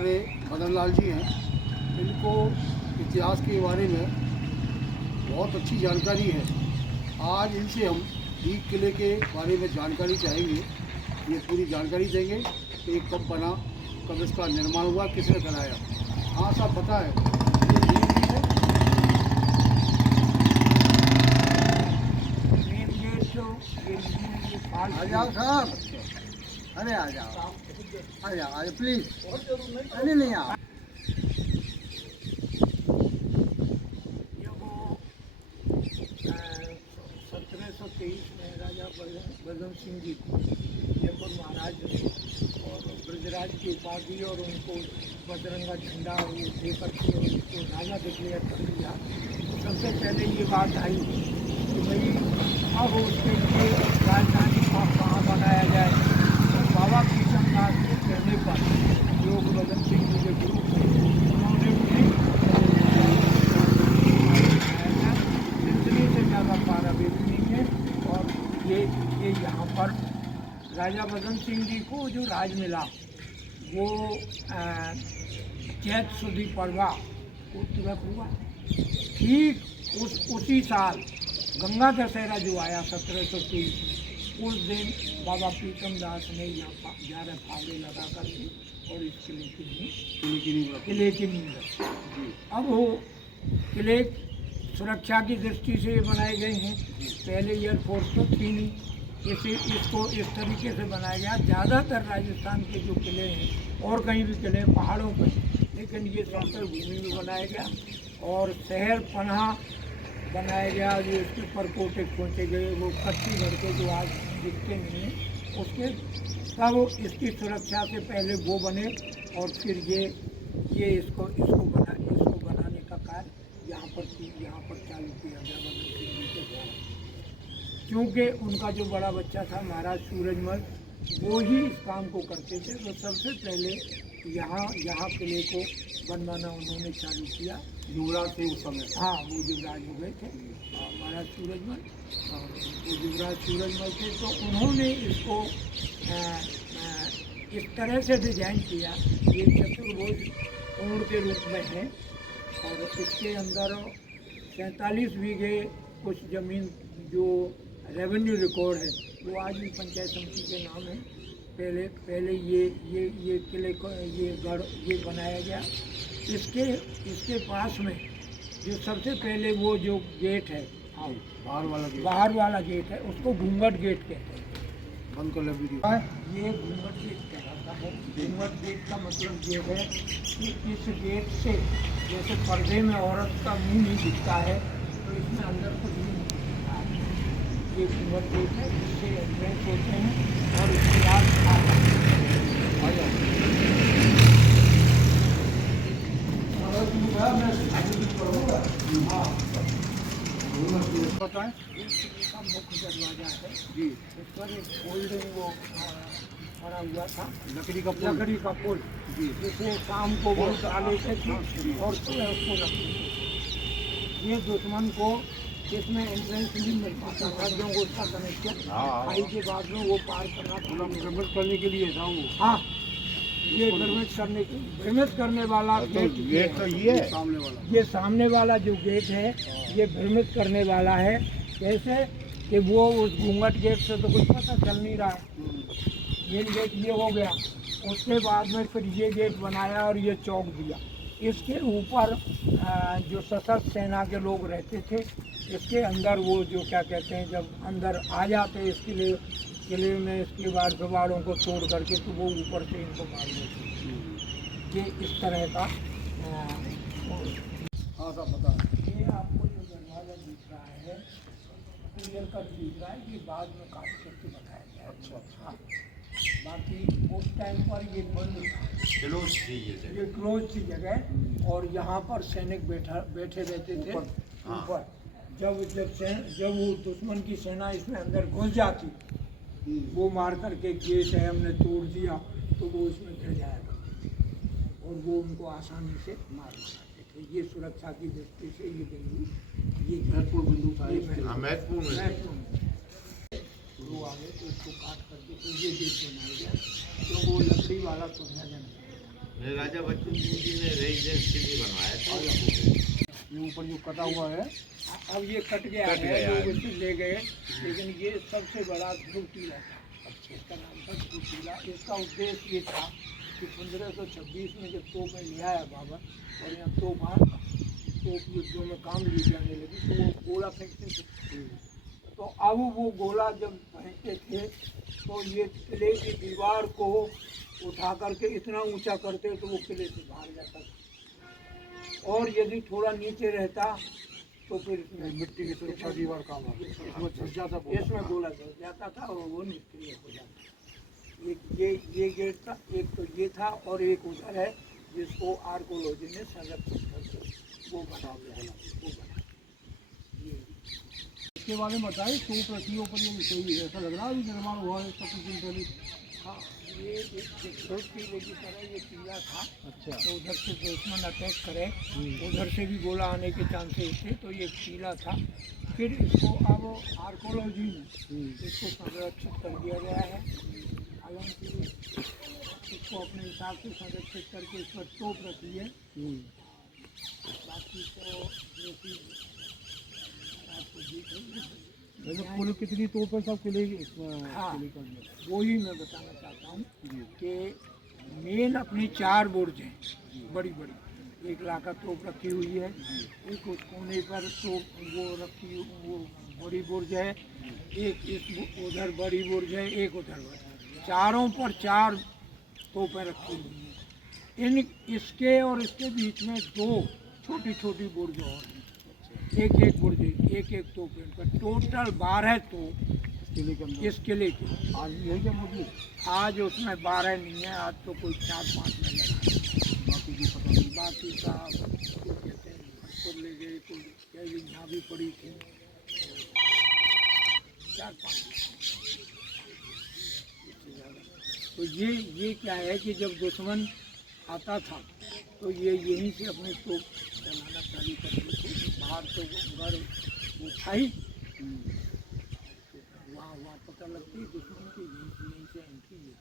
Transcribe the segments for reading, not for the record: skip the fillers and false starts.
हमारे मदन लाल जी हैं, इनको इतिहास के बारे में बहुत अच्छी जानकारी है। आज इनसे हम दीप किले के बारे में जानकारी चाहेंगे। ये पूरी जानकारी देंगे कि ये कब बना, कब इसका निर्माण हुआ, किसने कराया। हाँ साहब, पता है ये दीप किले आ जाओ साहब, अरे आ जाओ, आ जाओ प्लीज। अरे नहीं आप 1723 में राजा बलवंत सिंह जी को जयपुर महाराज ने और ब्रजराज की उपाधि और उनको बजरंगा झंडा दे करके उनको राजा डिक्लेयर कर दिया। तो सबसे पहले ये बात आई कि भाई अब उसके लिए राजधानी कहाँ बनाया जाए। तो बाबा कृष्णदास के कहने पर योग बलवंत सिंह जी के गुरु उन्होंने जिंदगी से ज़्यादा पारा बेबी नहीं है। और ये यहाँ पर राजा बलवंत सिंह जी को जो राज मिला वो चैत सुदी पड़वा को तुरंत हुआ। ठीक उसी साल गंगा दशहरा जो आया 1723 में, उस दिन बाबा प्रीतम दास ने यहाँ 11 फावड़े लगा करके और इस किले की नींव रखी। अब वो किले सुरक्षा की दृष्टि से ये बनाए गए हैं। पहले एयरफोर्स तो थी नहीं, इसको इस तरीके से बनाया गया। ज़्यादातर राजस्थान के जो किले हैं और कहीं भी किले पहाड़ों पर, लेकिन ये समतल भूमि में बनाया गया। और शहर पनाह बनाया गया, जो इसके परकोटे खोचे गए, वो कच्ची घर के जो आज दिखते नहीं हैं उसके तब इसकी सुरक्षा से पहले वो बने और फिर ये इसको बनाने का कार्य यहाँ पर चालू किया गया बलवंत सिंह जी के द्वारा। क्योंकि उनका जो बड़ा बच्चा था महाराज सूरजमल, वो ही इस काम को करते थे। तो सबसे पहले यहाँ किले को बनवाना उन्होंने चालू किया। युवराज थे उस समय। हाँ, वो युवराज हो गए थे महाराज सूरजमल, और वो युवराज सूरजमल थे। तो उन्होंने इसको इस तरह से डिजाइन किया। ये चतुर्भुज कोण के रूप में है और इसके अंदर 47 बीघे कुछ ज़मीन जो रेवेन्यू रिकॉर्ड है वो आज भी पंचायत समिति के नाम है। पहले ये किले को ये बनाया गया। इसके पास में जो सबसे पहले वो जो गेट है, बाहर वाला गेट है, उसको घूंघट गेट कहते हैं। बंद कर ले वीडियो। ये घूंघट गेट कहलाता है। घूंघट गेट का मतलब ये है कि इस गेट से जैसे पर्दे में औरत का मुंह नहीं दिखता है, तो इसमें अंदर कुछ नहीं दिखता है। ये घूंघट गेट है, जिससे एंट्रेंस होते हैं और इसके बाद आ जाओ। बताएं। का मुख्य दरवाजा है जी, इस पर एक होल्डिंग वो पड़ा हुआ था, लकड़ी का पुल जी, जिसे शाम को वो डाले थे और सुबह उसको रखते थे। ये दुश्मन को इसमें एंट्रेंस नहीं मिल पाता था, क्योंकि उसका कनेक्शन खाई के बाद में वो पार करना था। भ्रमित करने के लिए था वो। हाँ, ये भ्रमित करने वाला गेट तो ये है सामने वाला। ये सामने वाला जो गेट है ये भ्रमित करने वाला है। कैसे कि वो उस घूंघट गेट से तो कुछ पता चल नहीं रहा है। मेन गेट ये हो गया, उसके बाद में फिर ये गेट बनाया और ये चौक दिया। इसके ऊपर जो सशस्त्र सेना के लोग रहते थे, इसके अंदर वो जो क्या कहते हैं, जब अंदर आ जाते इसके लिए किले में, इसके बाद कबाड़ों को तोड़ करके, तो वो ऊपर से इनको मार देते। ये इस तरह का हाँ साहब, बता। ये आपको जो दरवाज़ा दिख रहा है, क्लियर कट दिख रहा है, ये बाद में काट करके बताया गया। अच्छा। हाँ, बाकी उस टाइम पर ये बंद था, ये क्लोज थी जगह, और यहाँ पर सैनिक बैठे रहते थे ऊपर। जब वो दुश्मन की सेना इसमें अंदर घुस जाती, वो मार करके गेट है हमने तोड़ दिया, तो वो इसमें गिर जाएगा और वो उनको आसानी से मार सकते थे। ये सुरक्षा की दृष्टि से ये बिंदु, ये महत्वपूर्ण बिंदु था। महत्वपूर्ण शुरू आगे तो इसको काट करके तो ये गेट बनाया गया, क्योंकि वो लकड़ी वाला सुविधाजनक है। राजा बच्चन सिंह जी ने रेजिडेंस के लिए बनवाया था। ये ऊपर जो कटा हुआ है, अब ये कट गया कट है, गया लोग है। इसे ले गए, लेकिन ये सबसे बड़ा ध्रुव टीला था। इसका नाम था ध्रुव टीला। इसका उद्देश्य ये था कि 1526 में जब तोपें ले आया बाबर और यहाँ तोप युद्धों में काम ली जाने लगी, तो वो गोला फेंकते थे। तो अब वो गोला जब फेंकते थे तो ये किले की दीवार को उठा करके इतना ऊंचा करते तो वो किले से भाग जाता था, और यदि थोड़ा नीचे रहता तो फिर इसमें मिट्टी की सुरक्षा दीवार काम है, इसमें धस जाता इसमें गोला धस जाता था और वो निष्क्रिय हो जाता। एक ये गेट था, एक तो ये था, और एक उधर है जिसको आर्कोलॉजी ने संरक्षित करके वो बना दिया है, वो बना। ये इसके बारे में बताइए, तोप रस्सियों पर ये सही है, ऐसा लग रहा है अभी निर्माण हुआ है इसका कुछ दिन पहले। हाँ, ये एक ध्रुव टीले की तरह ये टीला था। अच्छा। तो उधर से दुश्मन अटैक करे, उधर से भी गोला आने के चांसेस थे, तो ये टीला था। फिर इसको अब आर्कोलॉजी में इसको संरक्षित कर दिया गया है। हालांकि इसको अपने हिसाब से संरक्षित करके इस पर तोप रखी है, बाकी तो जैसी आपको दिख रही है। मतलब कुल कितनी तोप है सब किले की? हाँ, किले का अंदर। वो ही मैं बताना चाहता हूँ कि मेन अपनी 4 बुर्ज हैं बड़ी बड़ी। एक लाका तोप रखी हुई है, एक उस कोने पर तोप वो रखी, वो बड़ी बुर्ज है, एक इस उधर बड़ी बुर्ज है, एक उधर बड़ी। चारों पर 4 तोपें रखी हुई हैं। इन इसके और इसके बीच में 2 छोटी छोटी बुर्ज और हैं, एक एक बुर्ज, एक एक तोप पर टोटल 12 तोप किले के अंदर इस किले की। आज यही क्या मौजूद? आज उसमें 12 नहीं है, आज तो कोई 4-5 नजर आए। बाकी की पता नहीं। बाकी का कुछ कहते हैं भरतपुर ले गए, कुछ कहीं यहाँ भी पड़ी थी, 4-5। तो ये क्या है कि जब दुश्मन आता था तो ये यहीं से अपने तोप चलाना चालू करते थे। बाहर तो घर वो था ही, वहाँ पता लगती दुश्मन की, यहीं से एंट्री ये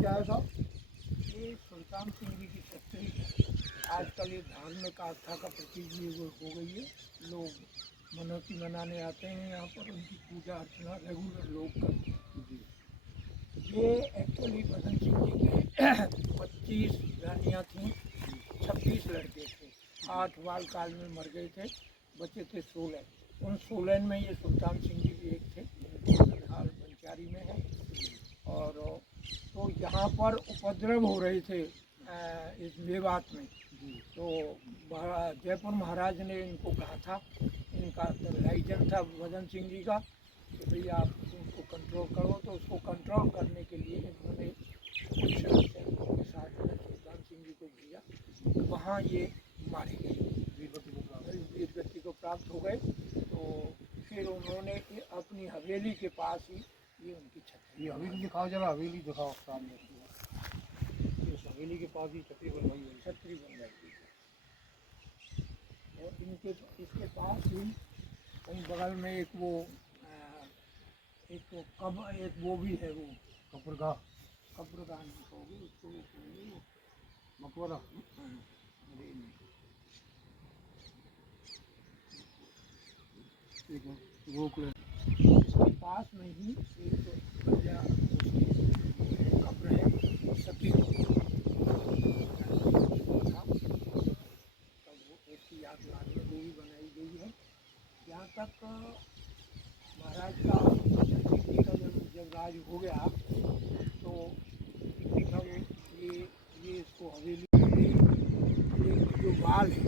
क्या है साहब? ये सुल्तान सिंह जी की छतरी है। आजकल ये धार्मिक आस्था का प्रतीक भी हो गई है। लोग मनौती मनाने आते हैं यहाँ पर, उनकी पूजा अर्चना रेगुलर लोग करते हैं। ये एक्चुअली भजन सिंह जी के 25 रानियाँ थीं, 26 लड़के थे, 8 बाल काल में मर गए थे, बचे थे 16। उन 16 में ये सुल्तान सिंह जी भी एक थे, हाल बंचारी में है। और तो यहाँ पर उपद्रव हो रहे थे इस मेवात में, तो जयपुर महाराज ने इनको कहा था, इनका लाइजन था भजन सिंह जी का कि भैया आप उनको कंट्रोल करो। तो उसको कंट्रोल करने के लिए इन्होंने के साथ सुल्तान सिंह जी को भेजा, वहाँ ये मारे गए, वीरगति को प्राप्त हो गए। तो फिर उन्होंने अपनी हवेली के पास ही ये उनकी छतरी, ये हवेली दिखाओ जरा, हवेली दिखाओ सामने। इस हवेली के पास ही छतरी बनवाई है। छतरी बनवाई गई। और इनके इसके पास ही कहीं बगल में एक वो एक वो भी है, वो कब्रगाह, कब्रगाह नहीं होगी उसको, वो कहेंगे मकबरा। अरे नहीं, ठीक है, वो इसके पास में ही एक कब्र है, सती था। तब वो उसकी याद में वो भी बनाई गई है। यहाँ तक महाराज का जब राज हो गया तो तब ये इसको हवेली की जो वाल है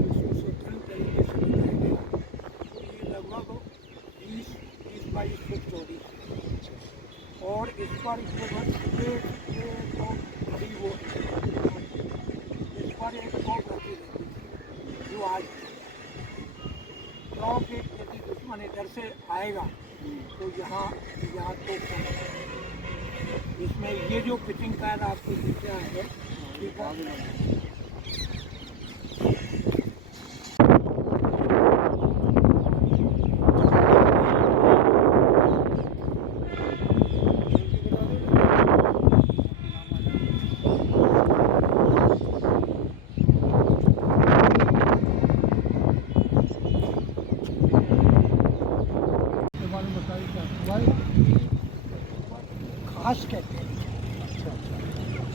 उसको स्वतंत्र तरीके से बनाया गया। तो ये लगभग 20-22 फुट चौड़ी है, और इस पर इसको बस ये तो बड़ी वो इस पर एक तोप रखी रहती थी जो आज क्योंकि यदि दुश्मन इधर से आएगा तो यहाँ तो इसमें ये जो पिचिंग पैड आपको दिख रहा है, ठीक है,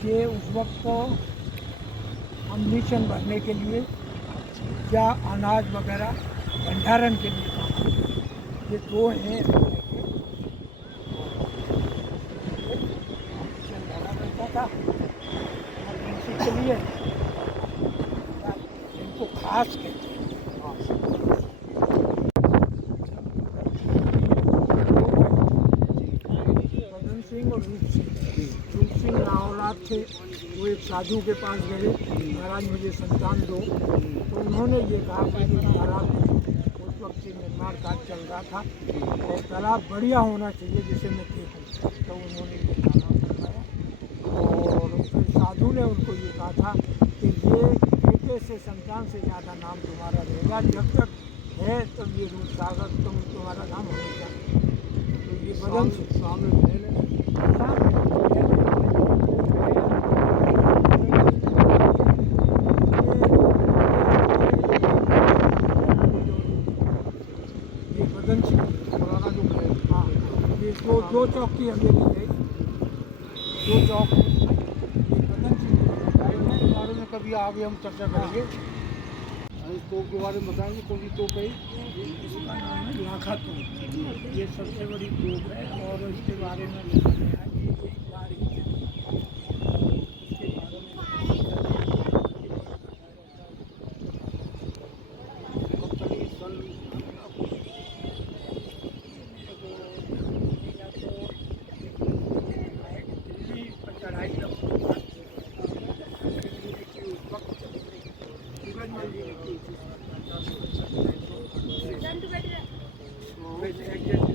ये उस वक्त अम्बिशन भरने के लिए या अनाज वगैरह भंडारण के लिए काम आते हैं। ये दो हैं अम्बिशन भरा रहता था इमरजेंसी के लिए, इनको खास कहते हैं। मदन सिंह और रूप सिंह रावरात थे। वो एक साधु के पास गए, महाराज मुझे संतान दो। तो उन्होंने ये कहा कि जो तालाब उस वक्त से निर्माण कार्य चल रहा था और तालाब बढ़िया होना चाहिए जिसे मैं देखूँ, तो उन्होंने ये तालाब बनवाया। और फिर साधु ने उनको ये कहा था कि ये बेटे से संतान से ज़्यादा नाम तुम्हारा रहेगा, जब तक है तब ये रूप सागर तुम्हारा नाम हमेशा। तो ये बदन सामने मदन सिंह पुराना जो है, हाँ, ये दो चौक की हवेली है, दो चौक है। ये मदन सिंह के बारे में कभी आगे हम चर्चा करेंगे। इस तोप के बारे में बताएंगे कौन सी तोप है? इसका नाम है लाखा तोप। ये सबसे बड़ी तोप है और इसके बारे में बताया है कि एक बार ही चली। इसके बारे में कब चली सन? दिल्ली पर चढ़ाई जब हुई था, दिल्ली की उस वक्त सूरजमल जी ने की थी। वैसे एग्जैक्ट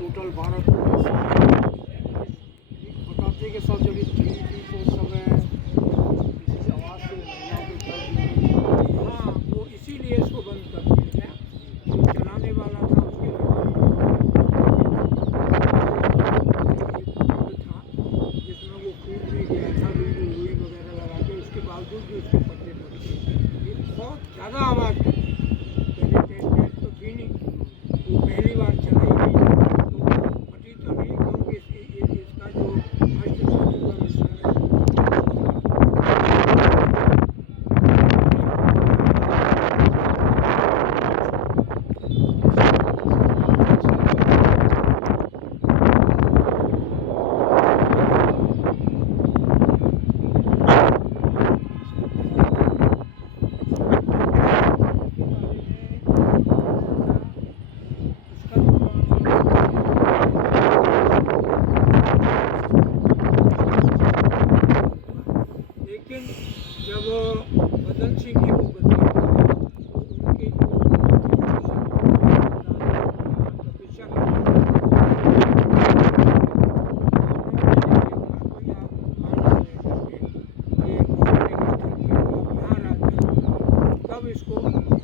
टोटल 12 बताते कि सब जगह थी तो उस समय किसी आवाज़ से महिलाओं के घर। हाँ, वो इसीलिए इसको बंद कर दिया गया। जो चलाने वाला था उसके था जिसमें वो कूद भी गया था, रुई वगैरह लगा के, उसके बावजूद भी उसके पट्टे लग गए। ये बहुत ज़्यादा आवाज़ थी, पहले टेस्ट तो थी नहीं, वो पहली बार चलाई गई तो फटी तो नहीं, क्योंकि इसका जो अष्टधातु का मिश्रण है। लेकिन जब मदन सिंह जी को बदले तो उनके जो तपस्या तब इसको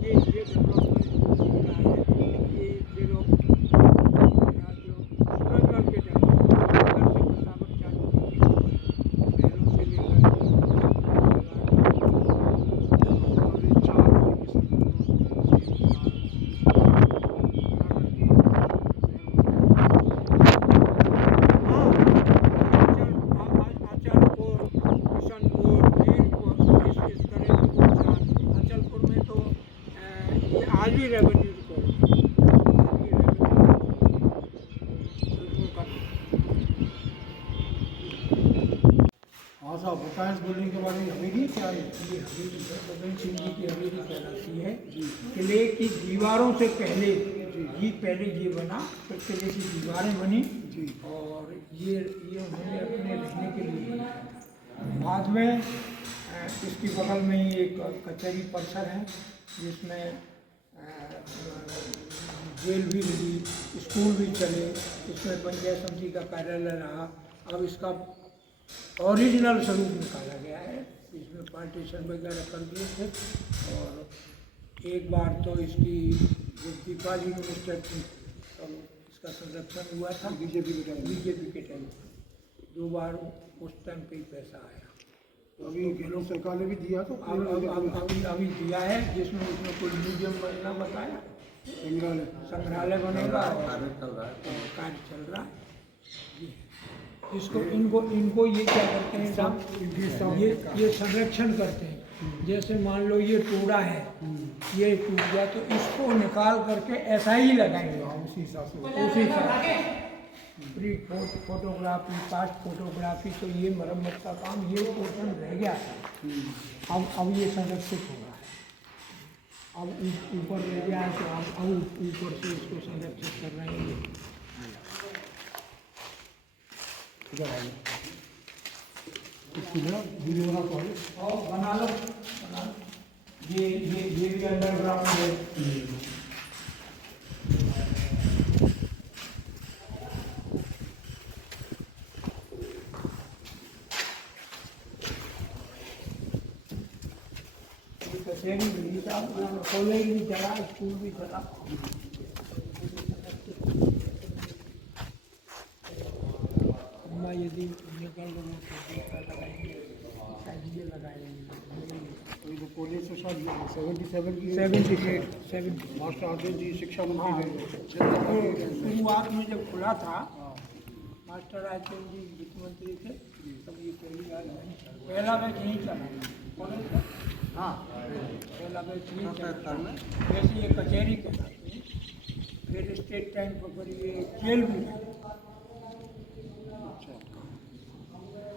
ये डेवलपमेंट मिला है। ये जो सूरजमल के टाइम इधर से बसावट चालू की थी, पहलों से लेकर आज भी रेवेन्यू हाँ साहब बताएं इस बिल्डिंग के बारे में। हवेली क्या है? ये हवेली है, मदन सिंह जी की हवेली कहलाती है। किले की दीवारों से पहले ये बना, फिर किले की दीवारें बनी और ये उन्होंने अपने रहने के लिए बनाया। बाद में इसके बगल में ही एक कचहरी परिसर है जिसमें जेल भी रही, स्कूल भी चले, इसमें पंचायत समिति का कार्यालय रहा। अब इसका ओरिजिनल स्वरूप निकाला गया है, इसमें पार्टीशन वगैरह कर दिए थे। और एक बार तो इसकी जो दीपाली मिनिस्टर थी तब इसका संरक्षण हुआ था बीजेपी के टाइम। 2 बार उस टाइम पे ही पैसा आया। अभी गहलोत सरकार ने भी दिया तो अभी दिया है, जिसमें उसने कोई म्यूजियम बनना बताया, संग्रहालय बनेगा और कार्य चल रहा है। इसको इनको ये क्या करते हैं साहब, ये संरक्षण करते हैं। जैसे मान लो ये टूटा है, ये टूट गया तो इसको निकाल करके ऐसा ही लगाएंगे उसी हिसाब से प्री फोटोग्राफी, पास्ट फोटोग्राफी। तो ये मरम्मत का काम, ये पोर्शन रह गया था, अब ये संरक्षित हो रहा है। अब ऊपर रह गया है तो अब ऊपर से इसको संरक्षित कर रहे हैं। और बना लो ये भी अंडरग्राउंड है। कचहरी भी था, कॉलेज भी चला, स्कूल भी चला। मैं यदि निकल लो तो लगाएंगे, ये लगाएंगे। कॉलेज से शायद 77 की 78 मास्टर आदेश जी शिक्षा हाँ, मंत्री तो शुरुआत में जब खुला था मास्टर राजेंद्र जी वित्त मंत्री थे, तब ये पहला बैच यहीं चला कॉलेज का। हाँ, पहला बैच यहीं चला। जैसे ये कचहरी के नाते, फिर स्टेट टाइम पर ये जेल भी है।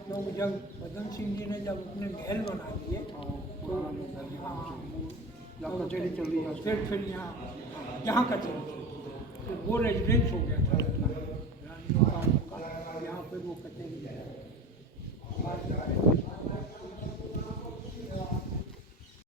क्योंकि जब पदम सिंह जी ने जब अपने महल बना दिए तो कचहरी चल रही है, फिर यहाँ कचहरी, फिर वो रेजिडेंस हो गया था यहाँ पे वो कचहरी है।